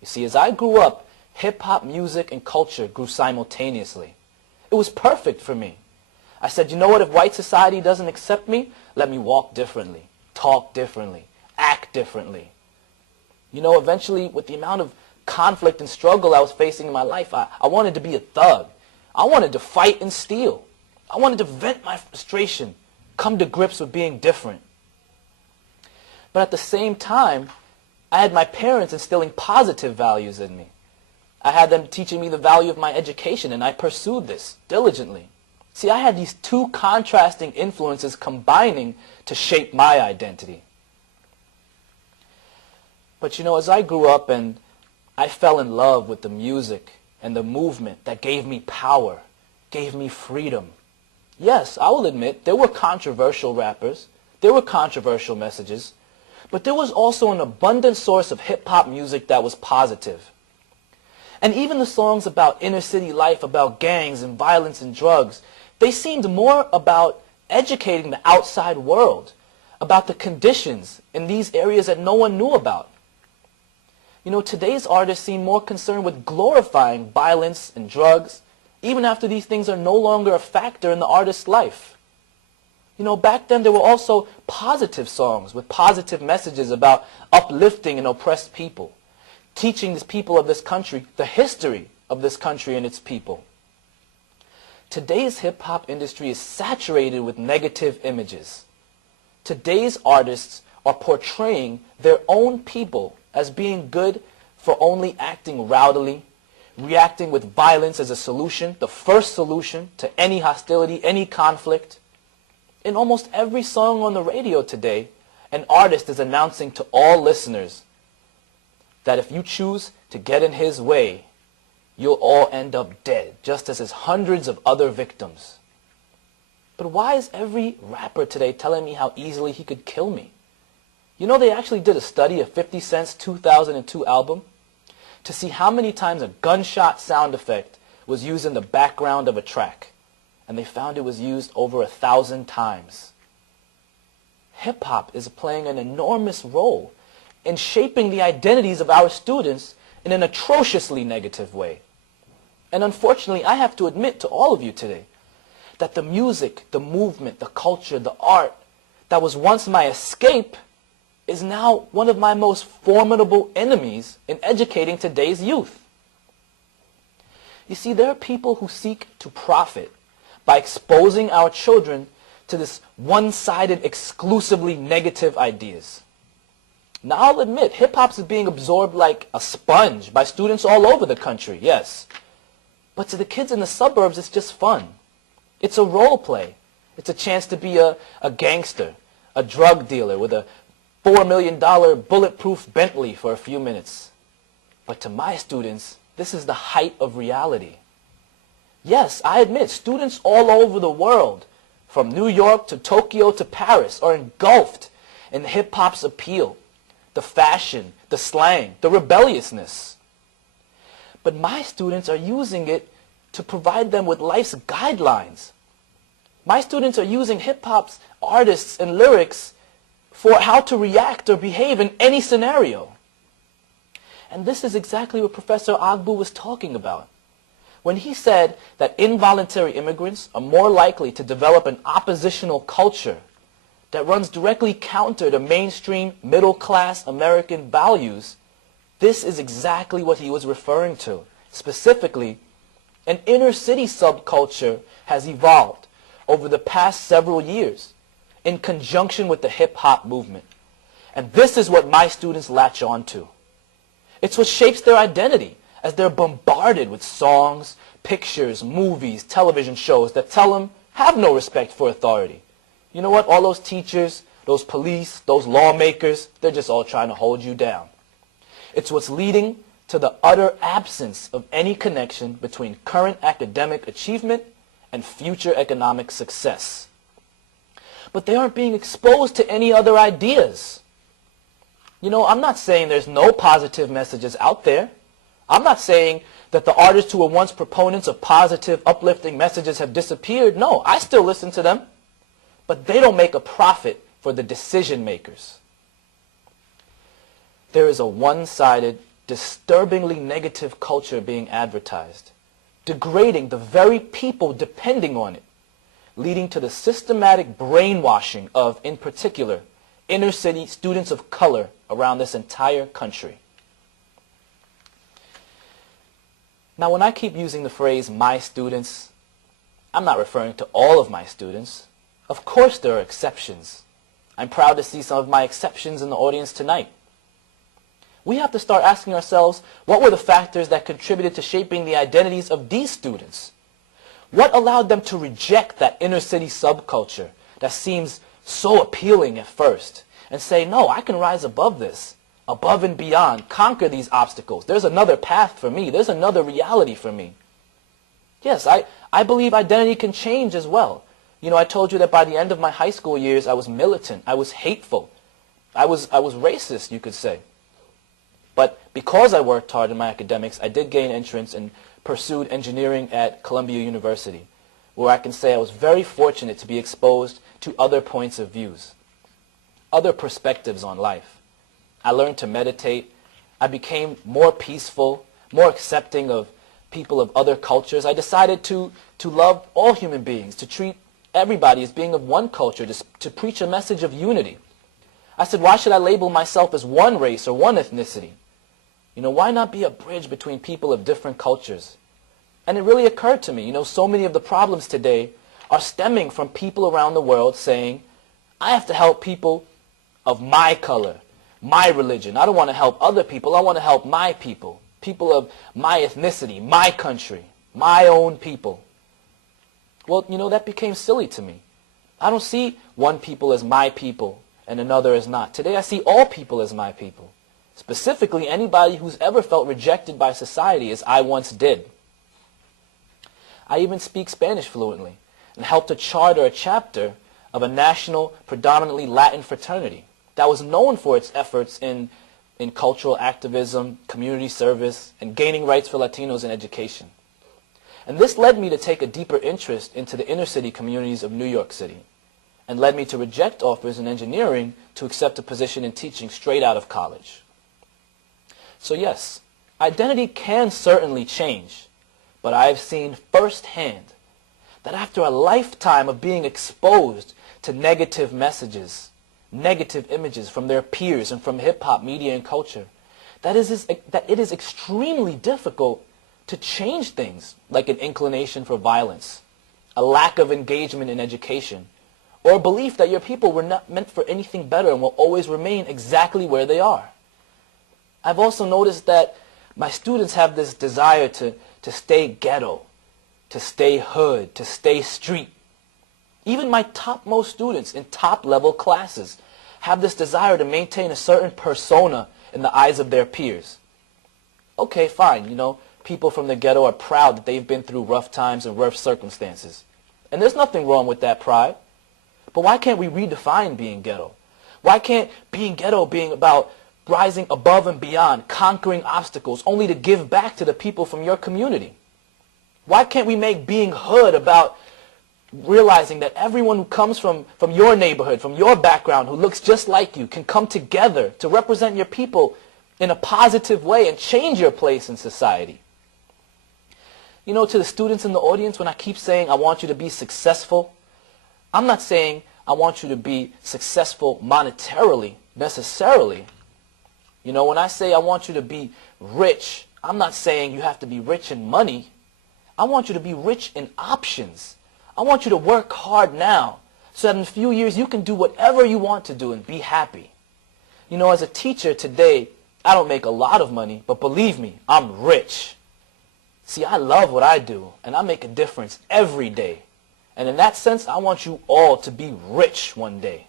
You see, as I grew up, hip-hop music and culture grew simultaneously. It was perfect for me. I said, you know what, if white society doesn't accept me, let me walk differently, talk differently, act differently. You know, eventually, with the amount of conflict and struggle I was facing in my life, I wanted to be a thug. I wanted to fight and steal. I wanted to vent my frustration, come to grips with being different. But at the same time, I had my parents instilling positive values in me. I had them teaching me the value of my education, and I pursued this diligently. See, I had these two contrasting influences combining to shape my identity. But you know, as I grew up and I fell in love with the music and the movement that gave me power, gave me freedom. Yes, I will admit, there were controversial rappers, there were controversial messages, but there was also an abundant source of hip-hop music that was positive. And even the songs about inner city life, about gangs and violence and drugs, they seemed more about educating the outside world, about the conditions in these areas that no one knew about. You know, today's artists seem more concerned with glorifying violence and drugs, even after these things are no longer a factor in the artist's life. You know, back then there were also positive songs with positive messages about uplifting and oppressed people, teaching the people of this country the history of this country and its people. Today's hip-hop industry is saturated with negative images. Today's artists are portraying their own people as being good for only acting rowdily, reacting with violence as a solution, the first solution to any hostility, any conflict. In almost every song on the radio today, an artist is announcing to all listeners that if you choose to get in his way, you'll all end up dead, just as his hundreds of other victims. But why is every rapper today telling me how easily he could kill me? You know, they actually did a study of 50 Cent's 2002 album to see how many times a gunshot sound effect was used in the background of a track. And they found it was used over 1,000 times. Hip-hop is playing an enormous role in shaping the identities of our students in an atrociously negative way. And unfortunately, I have to admit to all of you today that the music, the movement, the culture, the art that was once my escape is now one of my most formidable enemies in educating today's youth. You see, there are people who seek to profit by exposing our children to this one-sided, exclusively negative ideas. Now, I'll admit, hip-hop is being absorbed like a sponge by students all over the country, yes. But to the kids in the suburbs, it's just fun. It's a role play. It's a chance to be a gangster, a drug dealer with a $4 million bulletproof Bentley for a few minutes. But to my students, this is the height of reality. Yes, I admit, students all over the world, from New York to Tokyo to Paris, are engulfed in hip-hop's appeal, the fashion, the slang, the rebelliousness. But my students are using it to provide them with life's guidelines. My students are using hip-hop's artists and lyrics for how to react or behave in any scenario. And this is exactly what Professor Agbu was talking about when he said that involuntary immigrants are more likely to develop an oppositional culture that runs directly counter to mainstream middle-class American values. This is exactly what he was referring to. Specifically, an inner-city subculture has evolved over the past several years in conjunction with the hip-hop movement. And this is what my students latch on to. It's what shapes their identity as they're bombarded with songs, pictures, movies, television shows that tell them, have no respect for authority. You know what? All those teachers, those police, those lawmakers, they're just all trying to hold you down. It's what's leading to the utter absence of any connection between current academic achievement and future economic success. But they aren't being exposed to any other ideas. You know, I'm not saying there's no positive messages out there. I'm not saying that the artists who were once proponents of positive, uplifting messages have disappeared. No, I still listen to them. But they don't make a profit for the decision makers. There is a one-sided disturbingly negative culture being advertised, degrading the very people depending on it, leading to the systematic brainwashing of, in particular, inner city students of color around this entire country. Now, when I keep using the phrase my students, I'm not referring to all of my students. Of course there are exceptions. I'm proud to see some of my exceptions in the audience tonight. We have to start asking ourselves, what were the factors that contributed to shaping the identities of these students? What allowed them to reject that inner city subculture that seems so appealing at first and say, no, I can rise above this, above and beyond, conquer these obstacles. There's another path for me. There's another reality for me. Yes, I believe identity can change as well. You know, I told you that by the end of my high school years, I was militant. I was hateful. I was racist, you could say. But because I worked hard in my academics, I did gain entrance and pursued engineering at Columbia University, where I can say I was very fortunate to be exposed to other points of views, other perspectives on life. I learned to meditate. I became more peaceful, more accepting of people of other cultures. I decided to love all human beings, to treat everybody as being of one culture, to preach a message of unity. I said, why should I label myself as one race or one ethnicity? You know, why not be a bridge between people of different cultures? And it really occurred to me, you know, so many of the problems today are stemming from people around the world saying, I have to help people of my color, my religion. I don't want to help other people. I want to help my people, people of my ethnicity, my country, my own people. Well, you know, that became silly to me. I don't see one people as my people and another as not. Today I see all people as my people. Specifically, anybody who's ever felt rejected by society as I once did. I even speak Spanish fluently and helped to charter a chapter of a national, predominantly Latin fraternity that was known for its efforts in cultural activism, community service, and gaining rights for Latinos in education. And this led me to take a deeper interest into the inner city communities of New York City, and led me to reject offers in engineering to accept a position in teaching straight out of college. So yes, identity can certainly change, but I have seen firsthand that after a lifetime of being exposed to negative messages, negative images from their peers and from hip-hop, media, and culture, that it is extremely difficult to change things like an inclination for violence, a lack of engagement in education, or a belief that your people were not meant for anything better and will always remain exactly where they are. I've also noticed that my students have this desire to stay ghetto, to stay hood, to stay street. Even my topmost students in top-level classes have this desire to maintain a certain persona in the eyes of their peers. Okay, fine, you know, people from the ghetto are proud that they've been through rough times and rough circumstances. And there's nothing wrong with that pride. But why can't we redefine being ghetto? Why can't being ghetto being about rising above and beyond, conquering obstacles, only to give back to the people from your community? Why can't we make being hood about realizing that everyone who comes from your neighborhood, from your background, who looks just like you, can come together to represent your people in a positive way and change your place in society? You know, to the students in the audience, when I keep saying I want you to be successful, I'm not saying I want you to be successful monetarily, necessarily. You know, when I say I want you to be rich, I'm not saying you have to be rich in money. I want you to be rich in options. I want you to work hard now so that in a few years you can do whatever you want to do and be happy. You know, as a teacher today, I don't make a lot of money, but believe me, I'm rich. See, I love what I do, and I make a difference every day. And in that sense, I want you all to be rich one day.